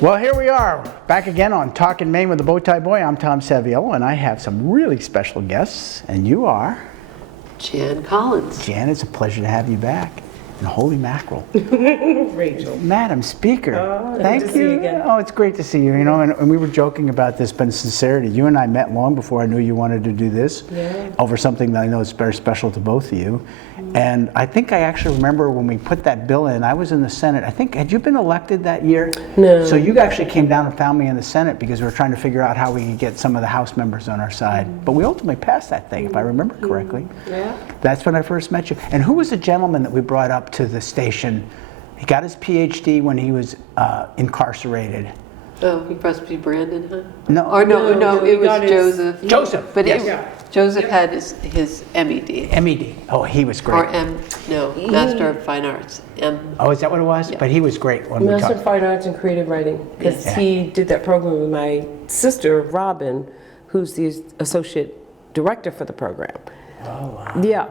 Well, here we are, back again on Talkin Maine with the Bowtie Boy. I'm Tom Saviello, and I have some really special guests, and you are? Jan Collins. Jan, it's a pleasure to have you back. And holy mackerel. Rachel. Madam Speaker, thank good to see you again. Oh, it's great to see you. You know, and we were joking about this, but in sincerity, you and I met long before I knew you wanted to do this over something that I know is very special to both of you. And I think I actually remember when we put that bill in, I was in the Senate. I think, had you been elected that year? No. So you actually came down and found me in the Senate because we were trying to figure out how we could get some of the House members on our side. But we ultimately passed that thing, if I remember correctly. Yeah. That's when I first met you. And who was the gentleman that we brought up to the station? He got his PhD when he was incarcerated. Oh, he must be Brandon, huh? No. Or no, he it was got his- Joseph. Joseph, But yes. Joseph had his MED. MED. Oh, he was great. Or Master of Fine Arts. Oh, is that what it was? Yeah. But he was great when we Master of talked. Fine Arts and Creative Writing, because Yeah. he did that program with my sister, Robin, who's the associate director for the program. Oh, wow. Yeah,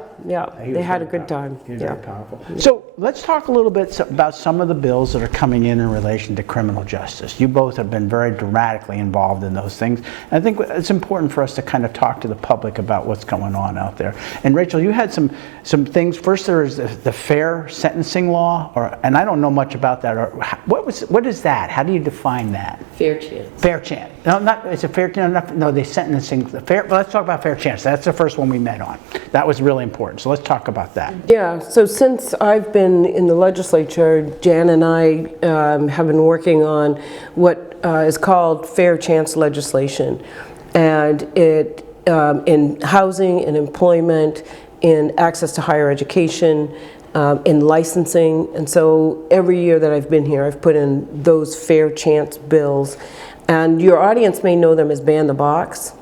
He they was had a very good time. He was Yeah. very powerful. So let's talk a little bit about some of the bills that are coming in relation to criminal justice. You both have been very dramatically involved in those things. And I think it's important for us to kind of talk to the public about what's going on out there. And Rachel, you had some things. First, there is the fair sentencing law, and I don't know much about that. Or what is that? How do you define that? Fair chance. Fair chance. No, it's a fair. No, the sentencing. Fair. Well, let's talk about fair chance. That's the first one we met on. That was really important. So let's talk about that. Yeah, so since I've been in the legislature, Jan and I have been working on what is called fair chance legislation. And it, in housing, in employment, in access to higher education, in licensing. And so every year that I've been here, I've put in those fair chance bills. And your audience may know them as Ban the Box.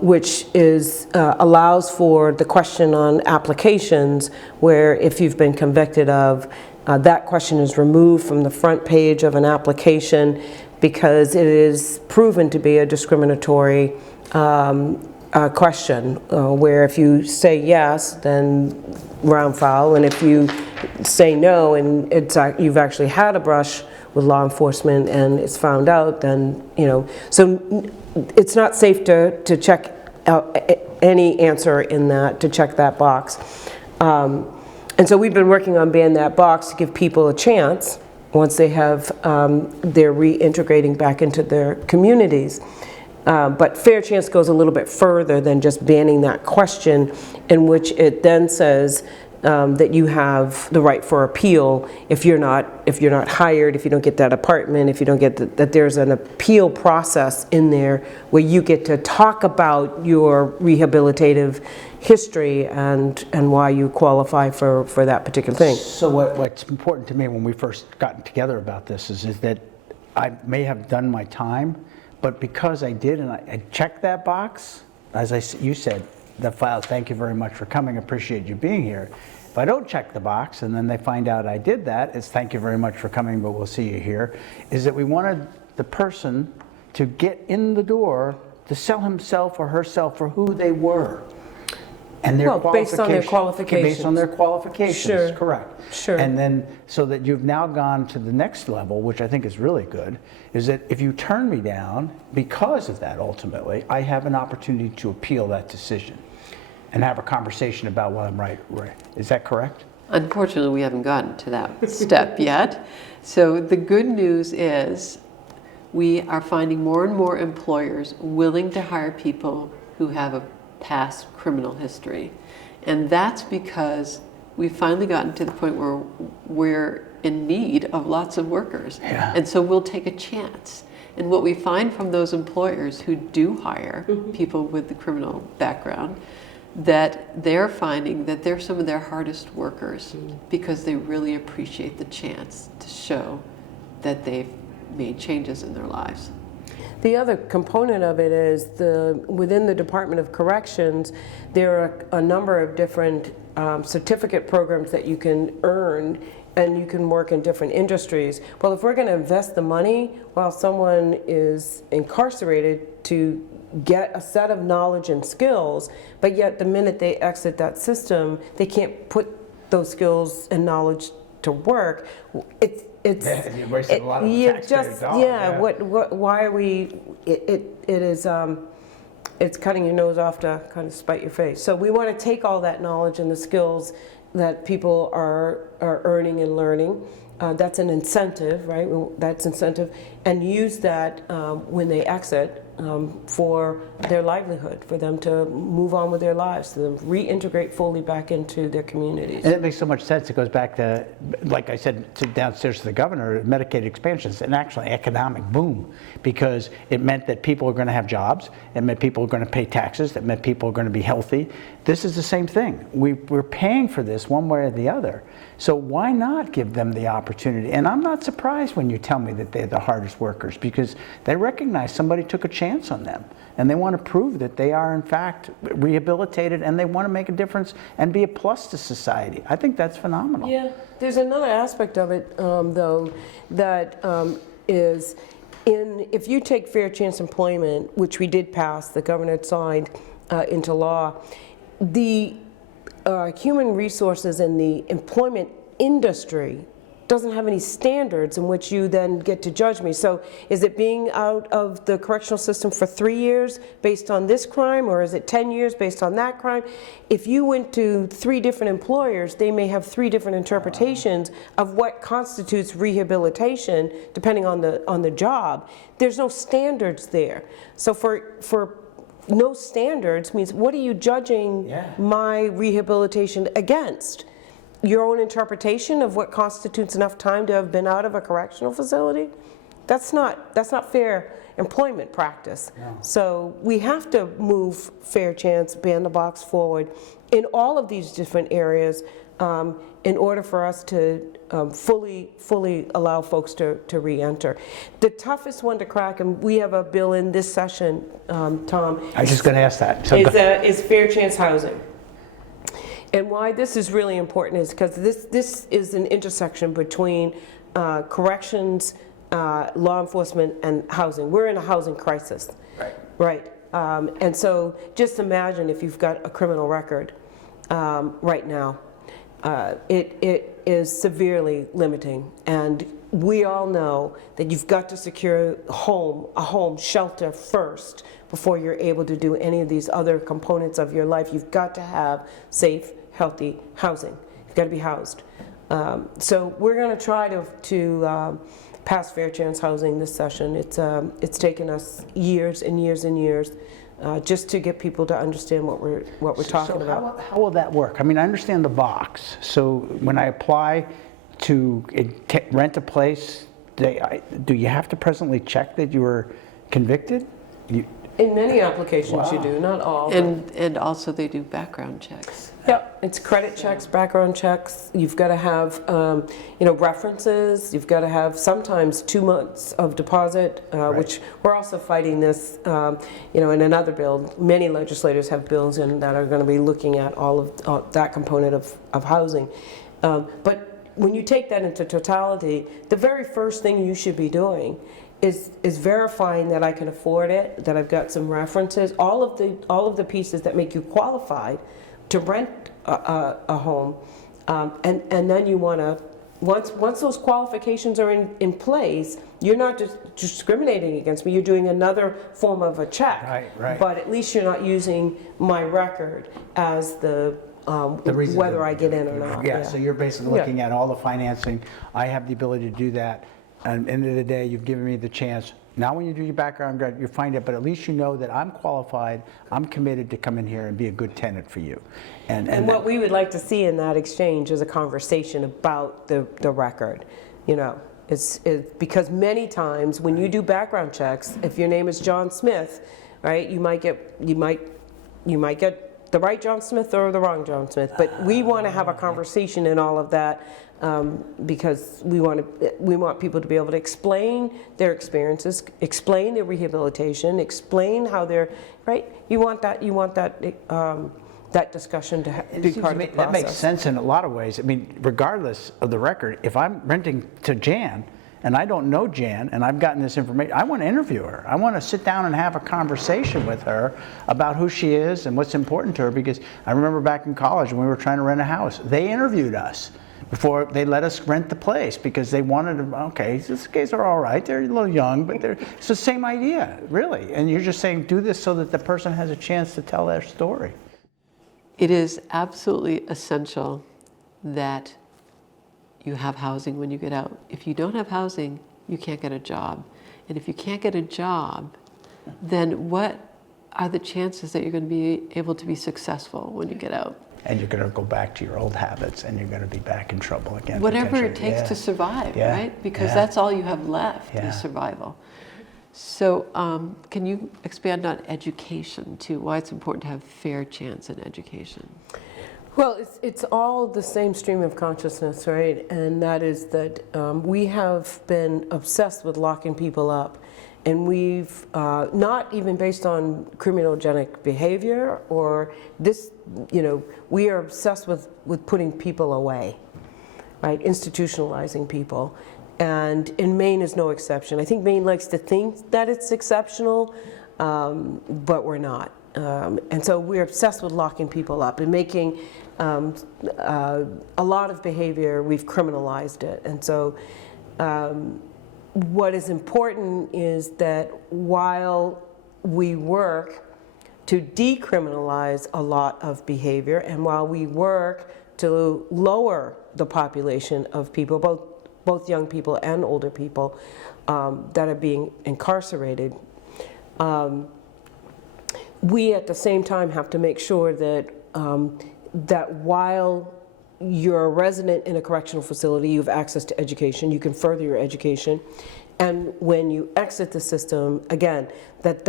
Which is allows for the question on applications where if you've been convicted of, that question is removed from the front page of an application because it is proven to be a discriminatory question where if you say yes, then round foul, and if you say no and you've actually had a brush with law enforcement and it's found out, then, so it's not safe to check out any answer in that, to check that box. And so we've been working on Ban That Box to give people a chance once they have, they're reintegrating back into their communities. But fair chance goes a little bit further than just banning that question, in which it then says that you have the right for appeal if you're not hired, if you don't get that apartment, if you don't get that there's an appeal process in there where you get to talk about your rehabilitative history and why you qualify for that particular thing. So what's important to me when we first got together about this is that I may have done my time, but because I did and I checked that box, as you said, the file, thank you very much for coming, appreciate you being here. If I don't check the box and then they find out I did that, it's thank you very much for coming, but we'll see you here, is that we wanted the person to get in the door to sell himself or herself for who they were. And their based on their qualifications. Based on their qualifications, Sure. correct. Sure. And then, so that you've now gone to the next level, which I think is really good, is that if you turn me down, because of that ultimately, I have an opportunity to appeal that decision and have a conversation about what I'm right. Is that correct? Unfortunately, we haven't gotten to that step yet. So the good news is we are finding more and more employers willing to hire people who have a past criminal history. And that's because we've finally gotten to the point where we're in need of lots of workers. Yeah. And so we'll take a chance. And what we find from those employers who do hire people with the criminal background, that they're finding that they're some of their hardest workers because they really appreciate the chance to show that they've made changes in their lives. The other component of it is within the Department of Corrections, there are a number of different certificate programs that you can earn, and you can work in different industries. Well, if we're going to invest the money while someone is incarcerated to get a set of knowledge and skills, but yet the minute they exit that system, they can't put those skills and knowledge to work, it's You wasted a lot of you taxpayer just dollars, yeah. What? Why are we? It is. It's cutting your nose off to kind of spite your face. So we want to take all that knowledge and the skills that people are earning and learning. That's an incentive, right? That's incentive, and use that when they exit for their livelihood, for them to move on with their lives, to them reintegrate fully back into their communities. And it makes so much sense. It goes back to, like I said, downstairs to the governor, Medicaid expansion is an actually economic boom, because it meant that people are going to have jobs, it meant people are going to pay taxes, it meant people are going to be healthy. This is the same thing. We're paying for this one way or the other. So why not give them the opportunity? And I'm not surprised when you tell me that they're the hardest workers, because they recognize somebody took a chance on them, and they want to prove that they are in fact rehabilitated, and they want to make a difference and be a plus to society. I think that's phenomenal. Yeah, there's another aspect of it, though, that is if you take fair chance employment, which we did pass, the governor had signed into law, the human resources in the employment industry doesn't have any standards in which you then get to judge me. So is it being out of the correctional system for 3 years based on this crime, or is it 10 years based on that crime? If you went to 3 different employers, they may have 3 different interpretations of what constitutes rehabilitation depending on the job. There's no standards there. So for no standards means, what are you judging my rehabilitation against? Your own interpretation of what constitutes enough time to have been out of a correctional facility? That's not fair employment practice. No. So we have to move fair chance, ban the box forward in all of these different areas in order for us to fully allow folks to re-enter. The toughest one to crack, and we have a bill in this session, Tom. I was just going to ask that. So is fair chance housing. And why this is really important is because this is an intersection between corrections, law enforcement, and housing. We're in a housing crisis. Right. And so just imagine if you've got a criminal record right now. It is severely limiting, and we all know that you've got to secure a home, shelter first before you're able to do any of these other components of your life. You've got to have safe, healthy housing. You've got to be housed. So we're going to try to pass fair chance housing this session. It's taken us years and years and years. Just to get people to understand what we're talking about. How will that work? I mean, I understand the box. So when I apply to rent a place, do you have to presently check that you were convicted? In many applications you do, not all. And also they do background checks. Yep, it's credit checks, background checks. You've got to have, references. You've got to have sometimes 2 months of deposit, which we're also fighting this, in another bill. Many legislators have bills in that are going to be looking at all of that component of housing. But when you take that into totality, the very first thing you should be doing is verifying that I can afford it, that I've got some references, all of the pieces that make you qualified to rent a home, and then you want to, once those qualifications are in place, you're not just discriminating against me, you're doing another form of a check. Right. But at least you're not using my record as the reason whether I get in or not. Yeah, so you're basically looking at all the financing. I have the ability to do that. And at the end of the day, you've given me the chance. Now when you do your background, you find it, but at least you know that I'm qualified, I'm committed to come in here and be a good tenant for you. And what we would like to see in that exchange is a conversation about the record. It's because many times when you do background checks, if your name is John Smith, right, you might get the right John Smith or the wrong John Smith. But we want to have a conversation in all of that. Because we want people to be able to explain their experiences, explain their rehabilitation, explain how they're right. You want that discussion to be part of the process. That makes sense in a lot of ways. I mean, regardless of the record, if I'm renting to Jan and I don't know Jan and I've gotten this information, I want to interview her. I want to sit down and have a conversation with her about who she is and what's important to her, because I remember back in college when we were trying to rent a house, they interviewed us. before they let us rent the place, because they wanted to, okay, these guys are all right, they're a little young, but it's the same idea, really. And you're just saying, do this so that the person has a chance to tell their story. It is absolutely essential that you have housing when you get out. If you don't have housing, you can't get a job. And if you can't get a job, then what are the chances that you're going to be able to be successful when you get out? And you're going to go back to your old habits, and you're going to be back in trouble again. Whatever it takes Yeah. to survive, Yeah. right? Because Yeah. that's all you have left Yeah. is survival. So can you expand on education too? Why it's important to have fair chance in education? Well, it's all the same stream of consciousness, right? And that is that we have been obsessed with locking people up. And we've, not even based on criminogenic behavior or this, we are obsessed with putting people away, right? Institutionalizing people. And Maine is no exception. I think Maine likes to think that it's exceptional, but we're not. And so we're obsessed with locking people up and making a lot of behavior, we've criminalized it. And so what is important is that while we work to decriminalize a lot of behavior, and while we work to lower the population of people, both young people and older people that are being incarcerated, we at the same time have to make sure that that while you're a resident in a correctional facility, you have access to education, you can further your education, and when you exit the system, again, that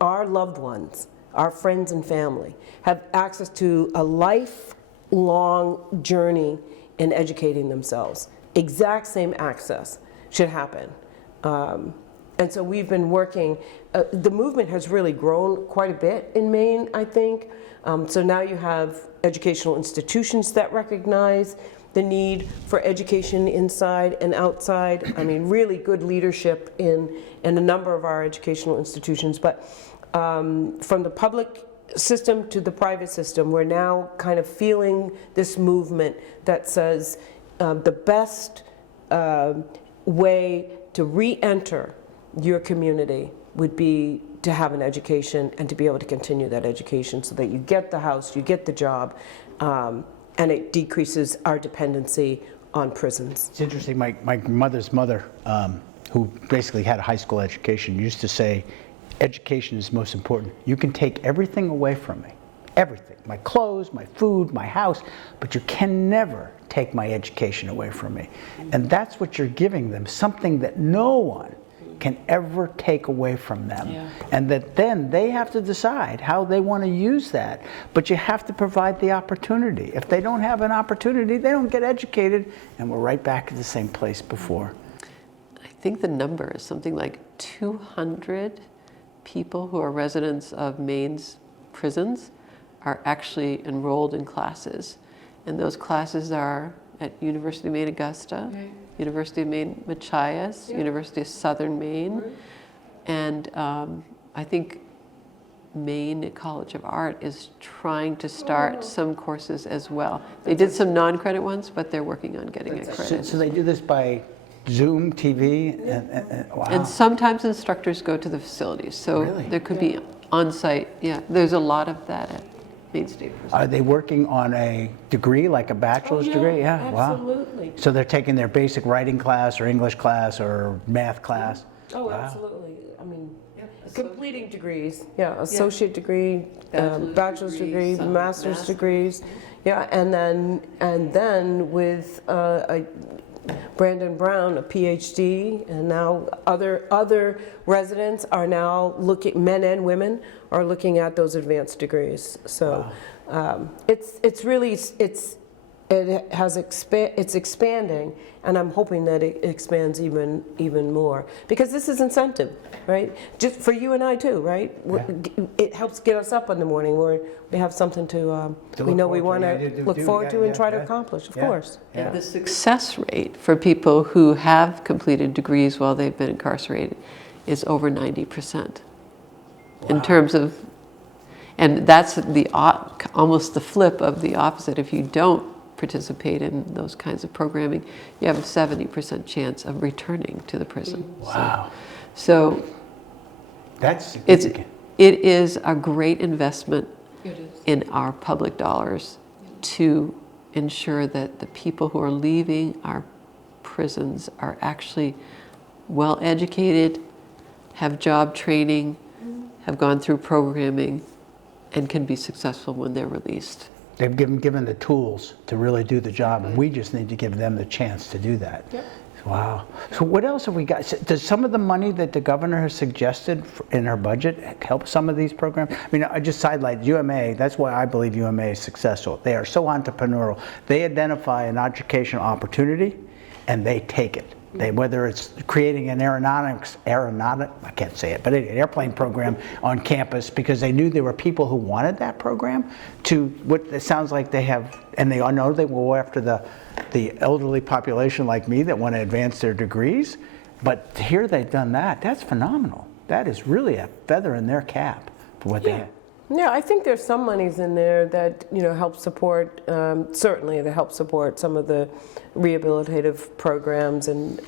our loved ones, our friends and family, have access to a lifelong journey in educating themselves. Exact same access should happen. And so we've been working, the movement has really grown quite a bit in Maine, I think. So now you have educational institutions that recognize the need for education inside and outside. I mean, really good leadership in a number of our educational institutions. But from the public system to the private system, we're now kind of feeling this movement that says the best way to re-enter your community would be to have an education and to be able to continue that education so that you get the house, you get the job, and it decreases our dependency on prisons. It's interesting, my mother's mother, who basically had a high school education, used to say, education is most important. You can take everything away from me, everything, my clothes, my food, my house, but you can never take my education away from me. And that's what you're giving them, something that no one can ever take away from them. Yeah. And that then they have to decide how they want to use that. But you have to provide the opportunity. If they don't have an opportunity, they don't get educated, and we're right back at the same place before. I think the number is something like 200 people who are residents of Maine's prisons are actually enrolled in classes. And those classes are at University of Maine, Augusta, right. University of Maine, Machias, yeah. University of Southern Maine, right. And I think Maine College of Art is trying to start some courses as well. They did some non-credit ones, but they're working on getting a credit. So they do this by Zoom, TV, and wow. And sometimes instructors go to the facilities, so really? There could be on-site, yeah. There's a lot of that at Maine State Prison. Are they working on a degree, like a bachelor's degree? Yeah, absolutely. Wow. So they're taking their basic writing class or English class or math class? Oh, wow. Absolutely. I mean, completing degrees, associate degree, bachelor's degree, master's degrees, and then with Brandon Brown, a PhD, and now other residents are now looking, men and women are looking at those advanced degrees. So wow. It's really it's expanding, and I'm hoping that it expands even more, because this is incentive, right? Just for you and I too, right? Yeah. It helps get us up in the morning where we have something to we know we want to look forward to and try to accomplish, of course. Yeah. And the success rate for people who have completed degrees while they've been incarcerated is over 90%. Wow. In terms of, and that's almost the flip of the opposite. If you don't participate in those kinds of programming, you have a 70% chance of returning to the prison. Wow. So That's significant. it is a great investment in our public dollars to ensure that the people who are leaving our prisons are actually well educated, have job training, have gone through programming, and can be successful when they're released. They've given the tools to really do the job, and we just need to give them the chance to do that. Yep. Wow. So what else have we got? Does some of the money that the governor has suggested in her budget help some of these programs? I mean, I just sidelight UMA. That's why I believe UMA is successful. They are so entrepreneurial. They identify an educational opportunity, and they take it. Whether it's creating an I can't say it, but an airplane program on campus because they knew there were people who wanted that program, to what it sounds like they have, and they all know they will go after the elderly population like me that want to advance their degrees. But here they've done that. That's phenomenal. That is really a feather in their cap for what they have. Yeah, I think there's some monies in there that, you know, help support, certainly to help support some of the rehabilitative programs, and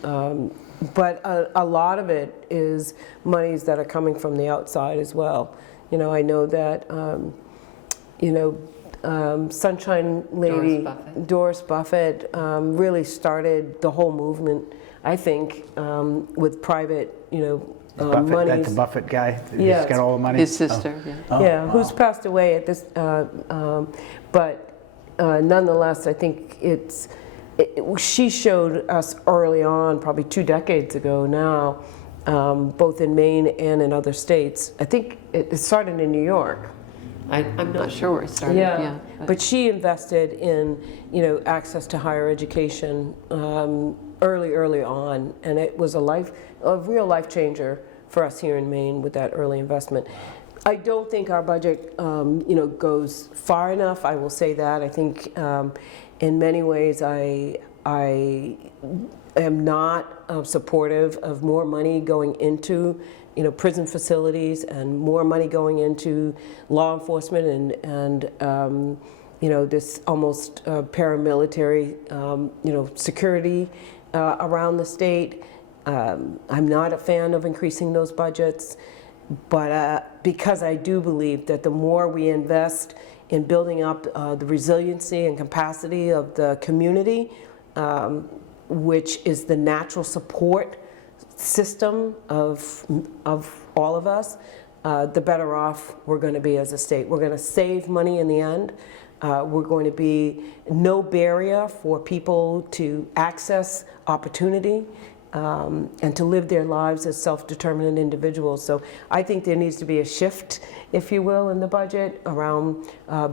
but a lot of it is monies that are coming from the outside as well. You know, I know that, you know, Sunshine Lady Doris Buffett really started the whole movement, I think, with private, you know, Buffett, monies. that's the Buffett guy. Yeah. He's got all the money. His sister, yeah. Oh, Yeah, wow. who's passed away at this, but nonetheless, I think she showed us early on, probably 2 decades ago now, both in Maine and in other states. I think it started in New York. I'm not sure where it started. Yeah, But she invested in, you know, access to higher education early on, and it was a real life changer for us here in Maine with that early investment. I don't think our budget, you know, goes far enough. I will say that. I think in many ways I am not supportive of more money going into, you know, prison facilities and more money going into law enforcement and you know, this almost paramilitary, you know, security around the state. I'm not a fan of increasing those budgets, but because I do believe that the more we invest in building up the resiliency and capacity of the community, which is the natural support system of all of us, the better off we're going to be as a state. We're going to save money in the end. We're going to be no barrier for people to access opportunity and to live their lives as self-determined individuals. So I think there needs to be a shift, if you will, in the budget around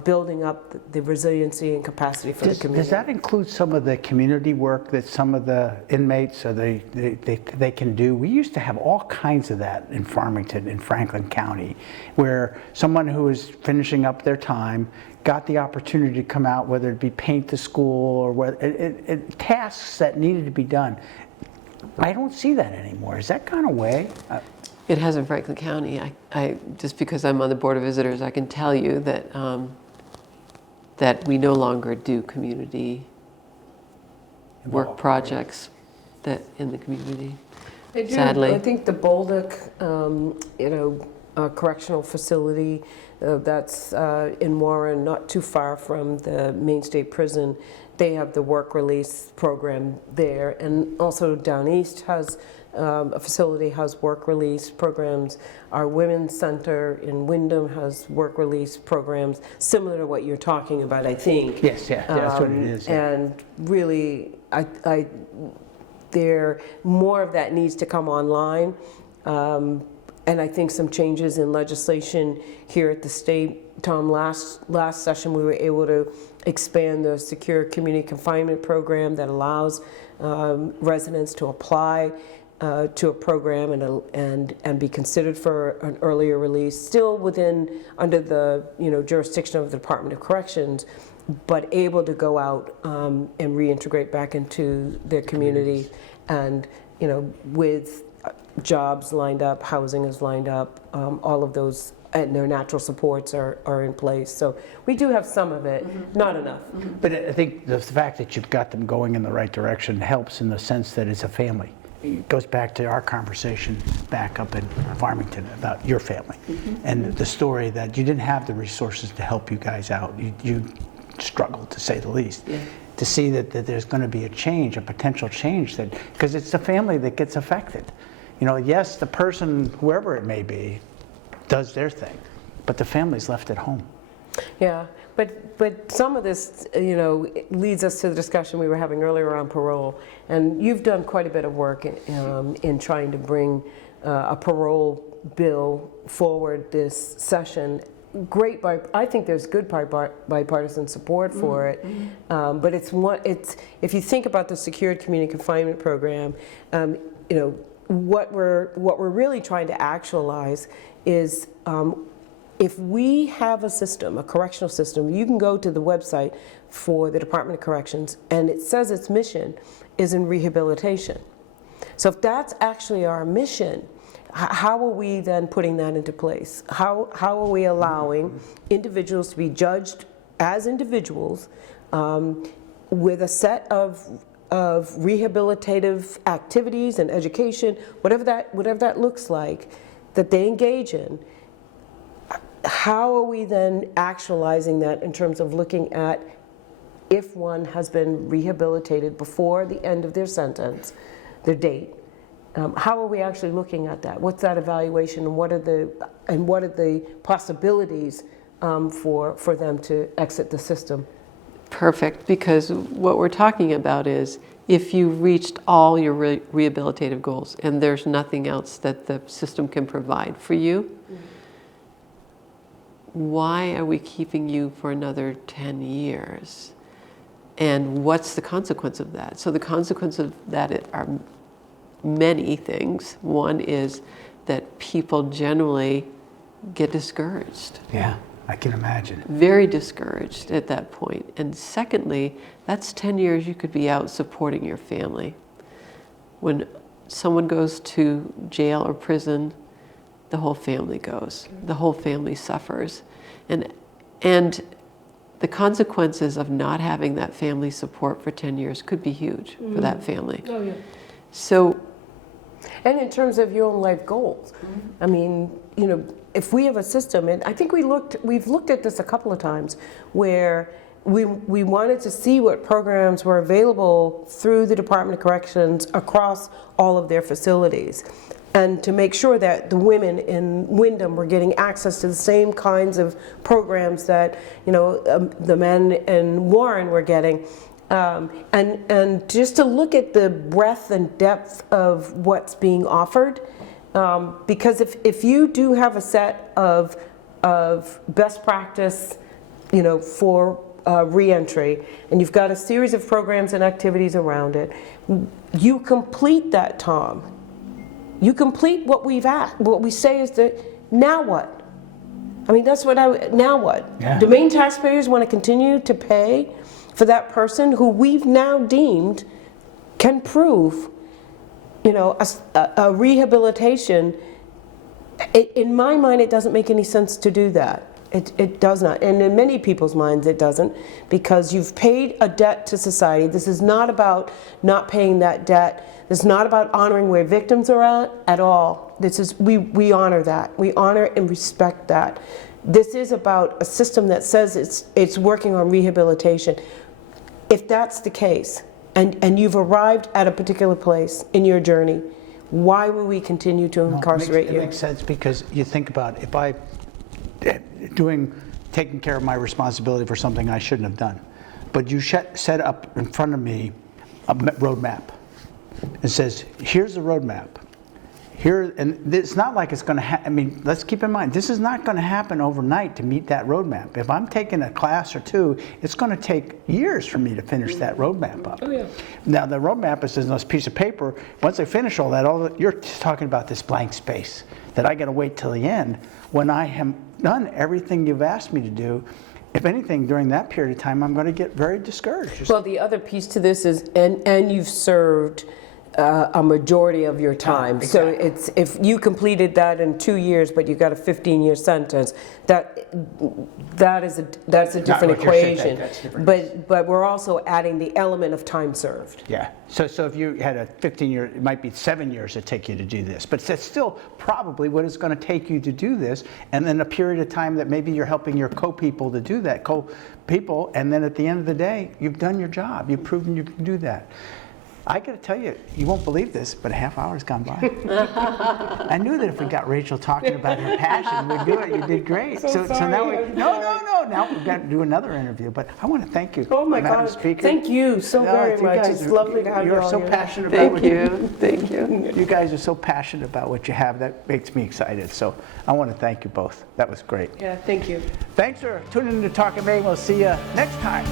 building up the resiliency and capacity for the community. Does that include some of the community work that some of the inmates or they can do? We used to have all kinds of that in Farmington, in Franklin County, where someone who was finishing up their time got the opportunity to come out, whether it be paint the school or whether tasks that needed to be done. I don't see that anymore. Has that gone away? It has in Franklin County. I just because I'm on the Board of Visitors, I can tell you that that we no longer do community work projects that in the community. They do. Sadly. I think the Bolduc, you know, correctional facility that's in Warren, not too far from the Maine State Prison. They have the work release program there, and also down east has a facility has work release programs. Our Women's Center in Wyndham has work release programs similar to what you're talking about, I think. Yes, yeah, that's what it is. Yeah. And really, there more of that needs to come online. And I think some changes in legislation here at the state. Tom, last session we were able to expand the secure community confinement program that allows residents to apply to a program and be considered for an earlier release, still under the, you know, jurisdiction of the Department of Corrections, but able to go out and reintegrate back into their community, and, you know, with jobs lined up, housing is lined up, all of those and their natural supports are in place. So we do have some of it, not enough. But I think the fact that you've got them going in the right direction helps in the sense that it's a family. It goes back to our conversation back up in Farmington about your family and the story that you didn't have the resources to help you guys out. You struggled, to say the least. Yeah. To see that there's going to be a change, a potential change, that because it's the family that gets affected. You know, yes, the person, whoever it may be, does their thing, but the family's left at home. Yeah, but some of this, you know, it leads us to the discussion we were having earlier around parole, and you've done quite a bit of work in trying to bring a parole bill forward this session. I think there's good bipartisan support for it, but it's if you think about the secured community confinement program, you know, what we're really trying to actualize is if we have a system, a correctional system, you can go to the website for the Department of Corrections and it says its mission is in rehabilitation. So if that's actually our mission, how are we then putting that into place? How are we allowing individuals to be judged as individuals with a set of rehabilitative activities and education, whatever that looks like, that they engage in? How are we then actualizing that in terms of looking at if one has been rehabilitated before the end of their sentence, their date? How are we actually looking at that? What's that evaluation, and what are the possibilities for them to exit the system? Perfect, because what we're talking about is if you've reached all your rehabilitative goals and there's nothing else that the system can provide for you, why are we keeping you for another 10 years? And what's the consequence of that? So the consequence of that are many things. One is that people generally get discouraged. Yeah, I can imagine. Very discouraged at that point. And secondly, that's 10 years you could be out supporting your family. When someone goes to jail or prison, the whole family goes. The whole family suffers. And the consequences of not having that family support for 10 years could be huge for that family. Oh, yeah. So, and in terms of your own life goals, I mean, you know, if we have a system, and I think we've looked at this a couple of times, where we wanted to see what programs were available through the Department of Corrections across all of their facilities, and to make sure that the women in Wyndham were getting access to the same kinds of programs that, you know, the men in Warren were getting. And just to look at the breadth and depth of what's being offered, because if you do have a set of best practice, you know, for reentry, and you've got a series of programs and activities around it, you complete that, Tom. You complete what we've asked. What we say is that now what? I mean, that's what now what? Yeah. Do Maine taxpayers want to continue to pay for that person who we've now deemed can prove, you know, a rehabilitation? In my mind, it doesn't make any sense to do that. It does not. And in many people's minds, it doesn't, because you've paid a debt to society. This is not about not paying that debt. This is not about honoring where victims are at all. This is, we honor that. We honor and respect that. This is about a system that says it's working on rehabilitation. If that's the case, and you've arrived at a particular place in your journey, why will we continue to incarcerate you? It makes sense, because you think about, if I taking care of my responsibility for something I shouldn't have done, but you set up in front of me a roadmap. It says, here's the roadmap. Here, and it's not like it's going to I mean, let's keep in mind, this is not going to happen overnight to meet that roadmap. If I'm taking a class or two, it's going to take years for me to finish that roadmap up. Oh, yeah. Now, the roadmap is this piece of paper. Once I finish all that, you're talking about this blank space that I got to wait till the end when I have done everything you've asked me to do. If anything, during that period of time, I'm going to get very discouraged. Well, the other piece to this is, and you've served a majority of your time. So exactly. it's, if you completed that in 2 years, but you got a 15-year sentence, that's a different what you're saying, equation. that's different. But we're also adding the element of time served. Yeah, so if you had a 15-year, it might be 7 years to take you to do this, but that's still probably what it's going to take you to do this, and then a period of time that maybe you're helping your co-people to do that, co-people, and then at the end of the day, you've done your job, you've proven you can do that. I got to tell you, you won't believe this, but a half hour's gone by. I knew that if we got Rachel talking about her passion, we'd do it. You did great. So now now we've got to do another interview. But I want to thank you, Oh my Madam God, Speaker. thank you so very much. It's lovely to have you You're all so here. passionate about what you Thank you. You guys are so passionate about what you have. That makes me excited. So I want to thank you both. That was great. Yeah, thank you. Thanks for tuning in to Talkin' Maine. We'll see you next time.